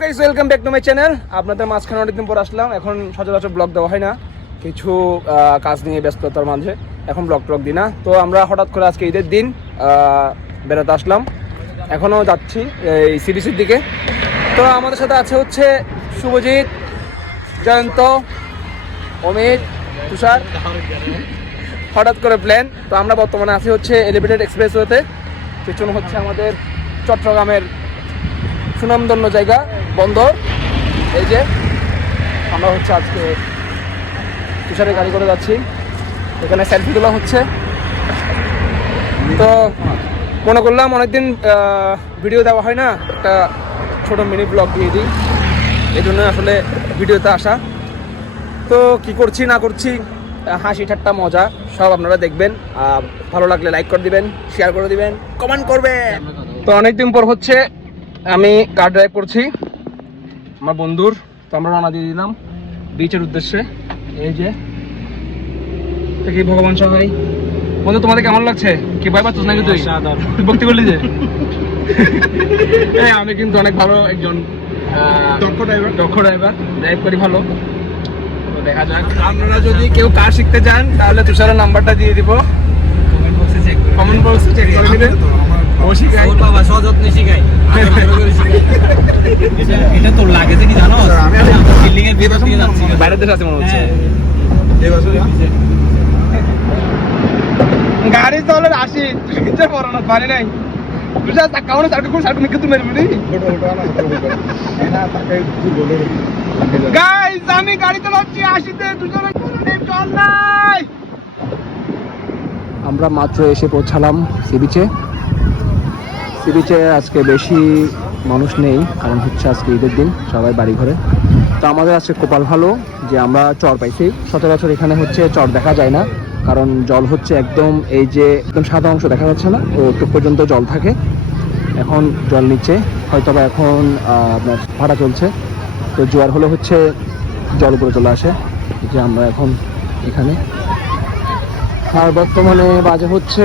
Guys, welcome back to my channel. আপনাদের মাঝখানে অনেকদিন পর আসলাম। এখন সচরাচর ব্লগ দেওয়া হয় না, কিছু কাজ নিয়ে ব্যস্ততার মাঝে এখন ব্লগ দিই না। তো আমরা হঠাৎ করে আজকে ঈদের দিন বেড়াতে আসলাম। এখনও যাচ্ছি এই সিরিজের দিকে। তো আমাদের সাথে আছে হচ্ছে শুভজিৎ, জয়ন্ত, অমিত, তুষার। হঠাৎ করে প্ল্যান। তো আমরা বর্তমানে আছি হচ্ছে এলিভেটেড এক্সপ্রেসওয়েতে। পেছনে হচ্ছে আমাদের চট্টগ্রামের সুনামধন্য জায়গা বন্দর। এই যে আমরা হচ্ছে আজকে তুষারের গাড়ি করে যাচ্ছি, এখানে সেলফি তোলা হচ্ছে। তো মনে করলাম অনেকদিন ভিডিও দেওয়া হয় না, একটা ছোট মিনি ব্লগ দিয়ে দিই, এই জন্য আসলে ভিডিওতে আসা। তো কি করছি না করছি, হাসি ঠাট্টা মজা সব আপনারা দেখবেন। ভালো লাগলে লাইক করে দিবেন, শেয়ার করে দিবেন, কমেন্ট করবেন। তো অনেকদিন পর হচ্ছে আমি কার ড্রাইভ করছি আমার বন্ধুর। তো আমরা রওনা দিয়ে দিলাম বিচের উদ্দেশ্যে। এই যে কি ভগবান সহায়। বন্ধু, তোমাদের কেমন লাগছে? কি ভয় পাচ্ছিস নাকি তুই? ভক্তি করলি যে আমি কিন্তু অনেক ভালো একজন দক্ষ ড্রাইভার, ড্রাইভ করি ভালো। তো দেখা যাক, আপনারা যদি কেউ কার শিখতে চান তাহলে তুষারের নাম্বারটা দিয়ে দিব, কমেন্ট বক্সে চেক করে দিবেন। ও শিখাই বাবা, সযত্নে শিখাই। এটা তোর লাগে যে কি জানো, আমি বিল্ডিং এর ভিতর দিয়ে যাচ্ছি, বাইরের দেশে আছে মনে হচ্ছে। গাড়ি চলে 80 ইচ্ছে পড়ো না, পারি নাই। তুষার চাকা মানে চাকা কোন চাকা নিকে তুমি মেরবি। গাইস, আমি গাড়ি চালাচ্ছি 80 তে, তুষার চল নাই। আমরা মাত্র এসে পৌঁছালাম সি বিচে। আজকে বেশি মানুষ নেই, কারণ হচ্ছে আজকে ঈদের দিন, সবাই বাড়ি ঘরে। তো আমাদের আজকে কপাল ভালো যে আমরা চর পাইছি। সচরাচর এখানে হচ্ছে চর দেখা যায় না, কারণ জল হচ্ছে একদম এই যে একদম সাদা অংশ দেখা যাচ্ছে না, তো একটু পর্যন্ত জল থাকে। এখন জল নিচে, হয়তো বা এখন আপনার ভাড়া চলছে। তো জোয়ার হলে হচ্ছে জল উপরে চলে আসে। যে আমরা এখন এখানে, আর বর্তমানে বাজে হচ্ছে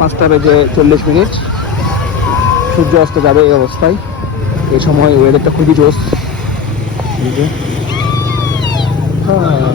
5:40। সূর্য অস্ত যাবে এই অবস্থায়। এই সময় ওয়েদারটা খুবই জোস।